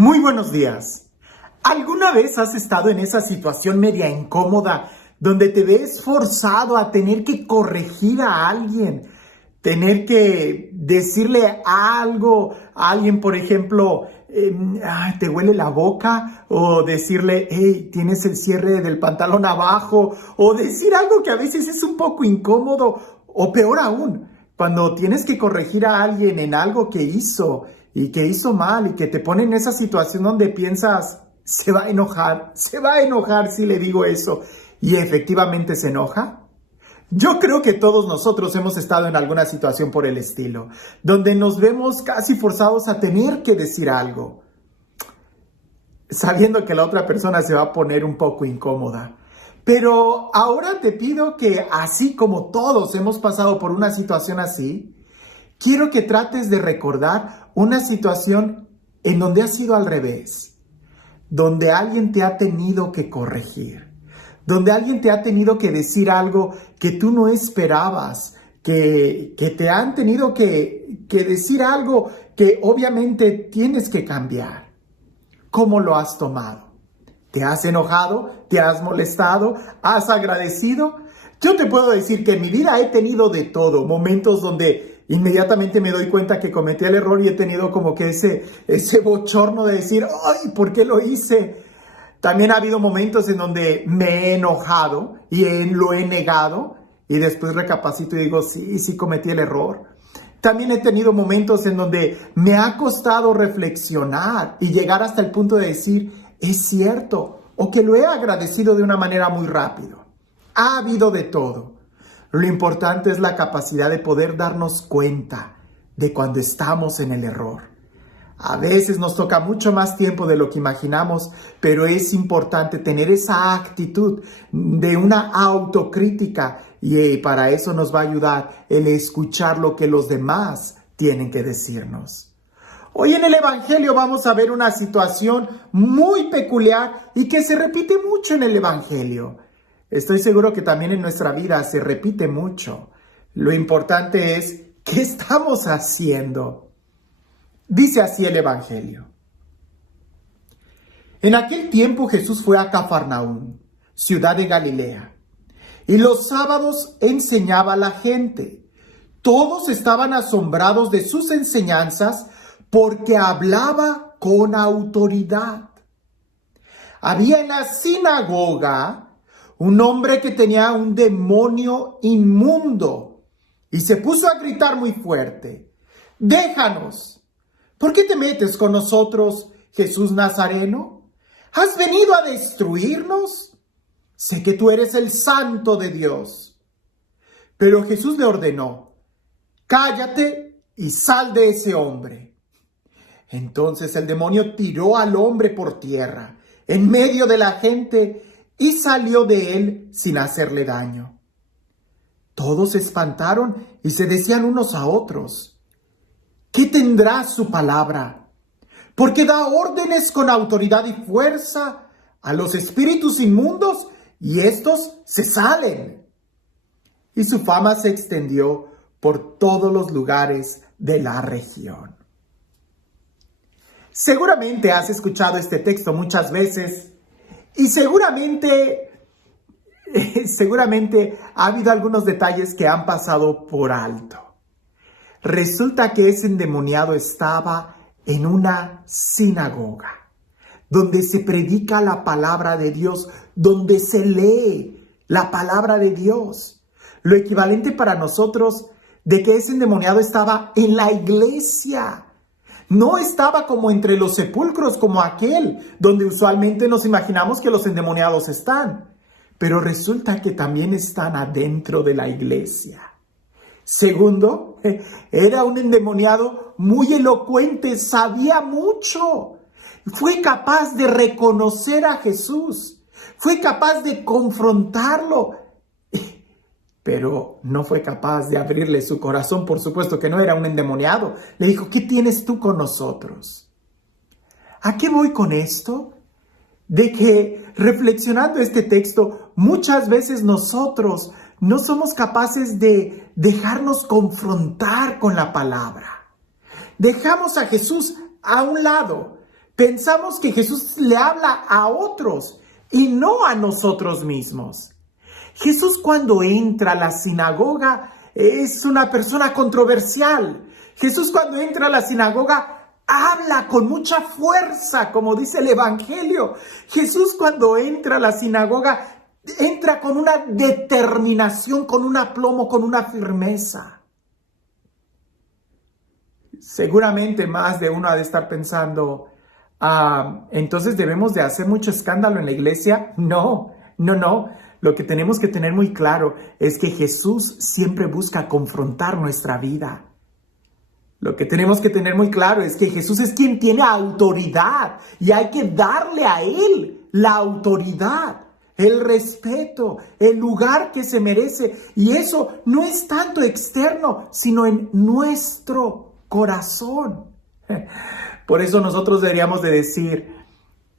Muy buenos días. ¿Alguna vez has estado en esa situación media incómoda donde te ves forzado a tener que corregir a alguien, tener que decirle algo a alguien, por ejemplo, te huele la boca, o decirle, hey, tienes el cierre del pantalón abajo, o decir algo que a veces es un poco incómodo, o peor aún, cuando tienes que corregir a alguien en algo que hizo y que hizo mal y que te pone en esa situación donde piensas, se va a enojar si le digo eso, y efectivamente se enoja? Yo creo que todos nosotros hemos estado en alguna situación por el estilo, donde nos vemos casi forzados a tener que decir algo, sabiendo que la otra persona se va a poner un poco incómoda. Pero ahora te pido que, así como todos hemos pasado por una situación así, quiero que trates de recordar una situación en donde ha sido al revés, donde alguien te ha tenido que corregir, donde alguien te ha tenido que decir algo que tú no esperabas, que te han tenido que decir algo que obviamente tienes que cambiar. ¿Cómo lo has tomado? ¿Te has enojado? ¿Te has molestado? ¿Has agradecido? Yo te puedo decir que en mi vida he tenido de todo, momentos donde inmediatamente me doy cuenta que cometí el error y he tenido como que ese bochorno de decir, ¡ay! ¿Por qué lo hice? También ha habido momentos en donde me he enojado y lo he negado y después recapacito y digo, sí cometí el error. También he tenido momentos en donde me ha costado reflexionar y llegar hasta el punto de decir, es cierto, o que lo he agradecido de una manera muy rápido. Ha habido de todo. Lo importante es la capacidad de poder darnos cuenta de cuando estamos en el error. A veces nos toca mucho más tiempo de lo que imaginamos, pero es importante tener esa actitud de una autocrítica y para eso nos va a ayudar el escuchar lo que los demás tienen que decirnos. Hoy en el Evangelio vamos a ver una situación muy peculiar y que se repite mucho en el Evangelio. Estoy seguro que también en nuestra vida se repite mucho. Lo importante es, ¿qué estamos haciendo? Dice así el Evangelio. En aquel tiempo Jesús fue a Cafarnaúm, ciudad de Galilea, y los sábados enseñaba a la gente. Todos estaban asombrados de sus enseñanzas porque hablaba con autoridad. Había en la sinagoga un hombre que tenía un demonio inmundo y se puso a gritar muy fuerte, «Déjanos. ¿Por qué te metes con nosotros, Jesús Nazareno? ¿Has venido a destruirnos? Sé que tú eres el Santo de Dios». Pero Jesús le ordenó, «Cállate y sal de ese hombre». Entonces el demonio tiró al hombre por tierra, en medio de la gente, y salió de él sin hacerle daño. Todos se espantaron y se decían unos a otros, ¿qué tendrá su palabra? Porque da órdenes con autoridad y fuerza a los espíritus inmundos y estos se salen. Y su fama se extendió por todos los lugares de la región. Seguramente has escuchado este texto muchas veces y seguramente ha habido algunos detalles que han pasado por alto. Resulta que ese endemoniado estaba en una sinagoga, donde se predica la palabra de Dios, donde se lee la palabra de Dios. Lo equivalente para nosotros de que ese endemoniado estaba en la iglesia. No estaba como entre los sepulcros como aquel, donde usualmente nos imaginamos que los endemoniados están. Pero resulta que también están adentro de la iglesia. Segundo, era un endemoniado muy elocuente, sabía mucho. Fue capaz de reconocer a Jesús. Fue capaz de confrontarlo. Pero no fue capaz de abrirle su corazón. Por supuesto que no era un endemoniado. Le dijo, ¿qué tienes tú con nosotros? ¿A qué voy con esto? De que reflexionando este texto, muchas veces nosotros no somos capaces de dejarnos confrontar con la palabra. Dejamos a Jesús a un lado, Pensamos que Jesús le habla a otros y no a nosotros mismos. Jesús cuando entra a la sinagoga es una persona controversial. Jesús cuando entra a la sinagoga habla con mucha fuerza, como dice el Evangelio. Jesús cuando entra a la sinagoga entra con una determinación, con un aplomo, con una firmeza. Seguramente más de uno ha de estar pensando, entonces debemos de hacer mucho escándalo en la iglesia. No. Lo que tenemos que tener muy claro es que Jesús siempre busca confrontar nuestra vida. Lo que tenemos que tener muy claro es que Jesús es quien tiene autoridad y hay que darle a Él la autoridad, el respeto, el lugar que se merece. Y eso no es tanto externo, sino en nuestro corazón. Por eso nosotros deberíamos de decir,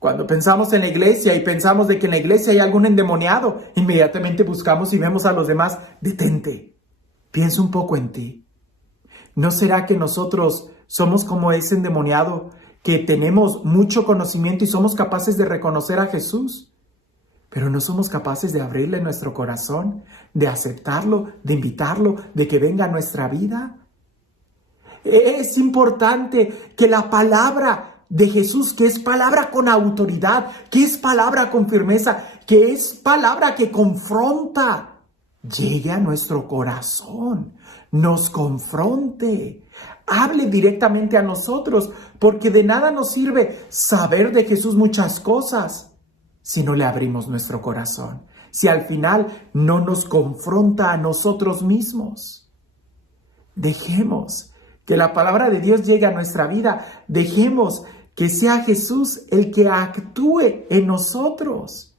cuando pensamos en la iglesia y pensamos de que en la iglesia hay algún endemoniado, inmediatamente buscamos y vemos a los demás. Detente, piensa un poco en ti. ¿No será que nosotros somos como ese endemoniado que tenemos mucho conocimiento y somos capaces de reconocer a Jesús, pero no somos capaces de abrirle nuestro corazón, de aceptarlo, de invitarlo, de que venga a nuestra vida? Es importante que la palabra de Jesús, que es palabra con autoridad, que es palabra con firmeza, que es palabra que confronta, llegue a nuestro corazón, nos confronte, hable directamente a nosotros, porque de nada nos sirve saber de Jesús muchas cosas si no le abrimos nuestro corazón, si al final no nos confronta a nosotros mismos. Dejemos que la palabra de Dios llegue a nuestra vida, dejemos que sea Jesús el que actúe en nosotros,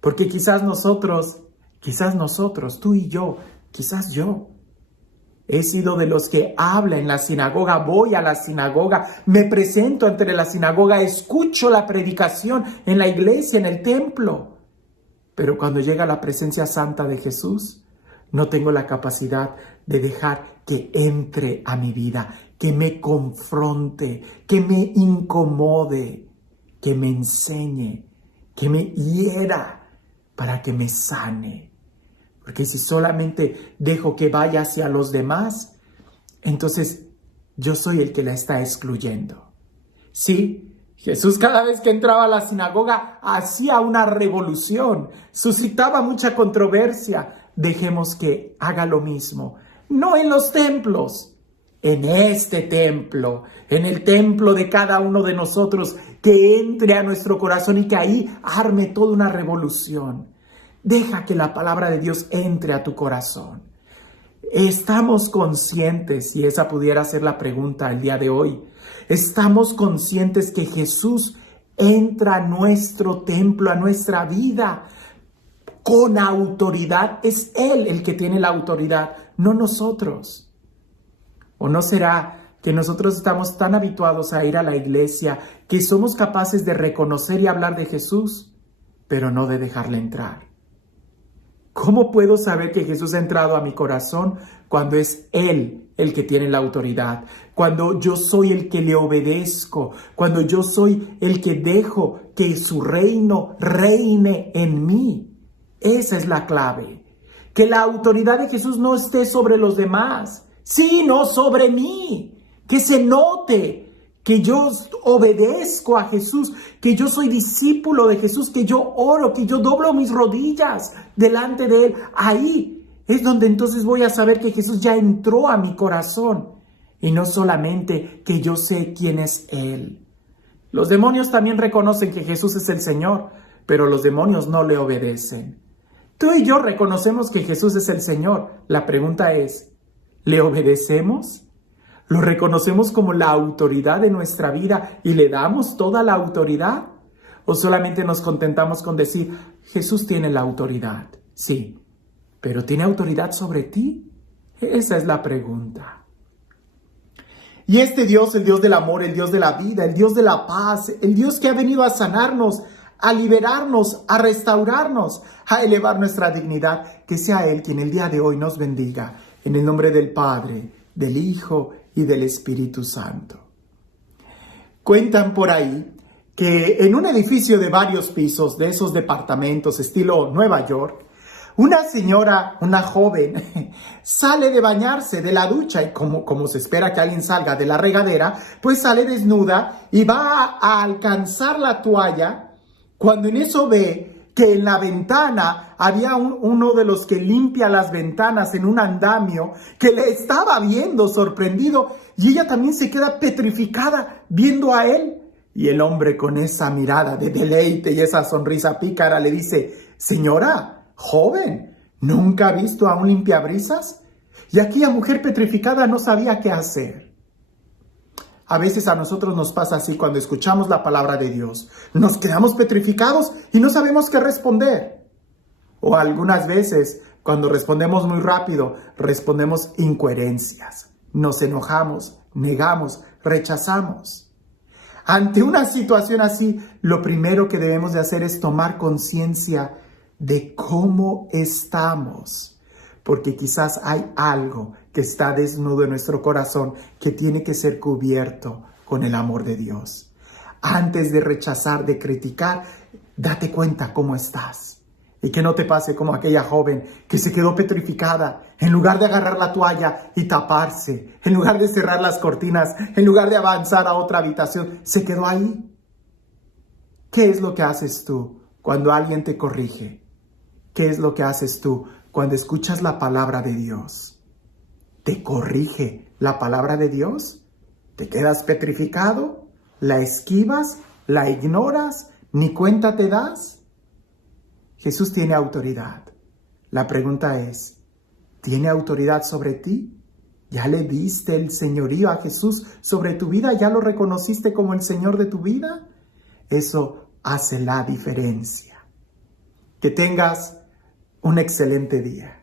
porque quizás nosotros, tú y yo, quizás yo, he sido de los que habla en la sinagoga, voy a la sinagoga, me presento ante la sinagoga, escucho la predicación en la iglesia, en el templo. Pero cuando llega la presencia santa de Jesús, no tengo la capacidad de dejar que entre a mi vida, que me confronte, que me incomode, que me enseñe, que me hiera para que me sane. Porque si solamente dejo que vaya hacia los demás, entonces yo soy el que la está excluyendo. Sí, Jesús cada vez que entraba a la sinagoga hacía una revolución, suscitaba mucha controversia. Dejemos que haga lo mismo, no en los templos, en este templo, en el templo de cada uno de nosotros, que entre a nuestro corazón y que ahí arme toda una revolución. Deja que la palabra de Dios entre a tu corazón. ¿Estamos conscientes, y esa pudiera ser la pregunta el día de hoy, estamos conscientes que Jesús entra a nuestro templo, a nuestra vida, con autoridad? Es Él el que tiene la autoridad, no nosotros. ¿O no será que nosotros estamos tan habituados a ir a la iglesia que somos capaces de reconocer y hablar de Jesús, pero no de dejarle entrar? ¿Cómo puedo saber que Jesús ha entrado a mi corazón cuando es Él el que tiene la autoridad? Cuando yo soy el que le obedezco, cuando yo soy el que dejo que su reino reine en mí. Esa es la clave. Que la autoridad de Jesús no esté sobre los demás, sino sobre mí. Que se note que yo obedezco a Jesús, que yo soy discípulo de Jesús, que yo oro, que yo doblo mis rodillas delante de Él. Ahí es donde entonces voy a saber que Jesús ya entró a mi corazón y no solamente que yo sé quién es Él. Los demonios también reconocen que Jesús es el Señor, pero los demonios no le obedecen. Tú y yo reconocemos que Jesús es el Señor. La pregunta es, ¿le obedecemos? ¿Lo reconocemos como la autoridad de nuestra vida y le damos toda la autoridad? ¿O solamente nos contentamos con decir, Jesús tiene la autoridad? Sí, pero ¿tiene autoridad sobre ti? Esa es la pregunta. Y este Dios, el Dios del amor, el Dios de la vida, el Dios de la paz, el Dios que ha venido a sanarnos, a liberarnos, a restaurarnos, a elevar nuestra dignidad, que sea Él quien el día de hoy nos bendiga. En el nombre del Padre, del Hijo y del Espíritu Santo. Cuentan por ahí que en un edificio de varios pisos, de esos departamentos estilo Nueva York, una señora, una joven, sale de bañarse de la ducha y como se espera que alguien salga de la regadera, pues sale desnuda y va a alcanzar la toalla cuando en eso ve que en la ventana había uno de los que limpia las ventanas en un andamio que le estaba viendo sorprendido y ella también se queda petrificada viendo a él. Y el hombre con esa mirada de deleite y esa sonrisa pícara le dice: señora, joven, ¿nunca ha visto a un limpiabrisas? Y aquella mujer petrificada no sabía qué hacer. A veces a nosotros nos pasa así cuando escuchamos la palabra de Dios. Nos quedamos petrificados y no sabemos qué responder. O algunas veces, cuando respondemos muy rápido, respondemos incoherencias. Nos enojamos, negamos, rechazamos. Ante una situación así, lo primero que debemos de hacer es tomar conciencia de cómo estamos, porque quizás hay algo que está desnudo en nuestro corazón que tiene que ser cubierto con el amor de Dios. Antes de rechazar, de criticar, date cuenta cómo estás. Y que no te pase como aquella joven que se quedó petrificada. En lugar de agarrar la toalla y taparse, en lugar de cerrar las cortinas, en lugar de avanzar a otra habitación, se quedó ahí. ¿Qué es lo que haces tú cuando alguien te corrige? ¿Qué es lo que haces tú cuando escuchas la palabra de Dios? ¿Te corrige la palabra de Dios? ¿Te quedas petrificado? ¿La esquivas? ¿La ignoras? ¿Ni cuenta te das? Jesús tiene autoridad. La pregunta es, ¿tiene autoridad sobre ti? ¿Ya le diste el señorío a Jesús sobre tu vida? ¿Ya lo reconociste como el Señor de tu vida? Eso hace la diferencia. Que tengas un excelente día.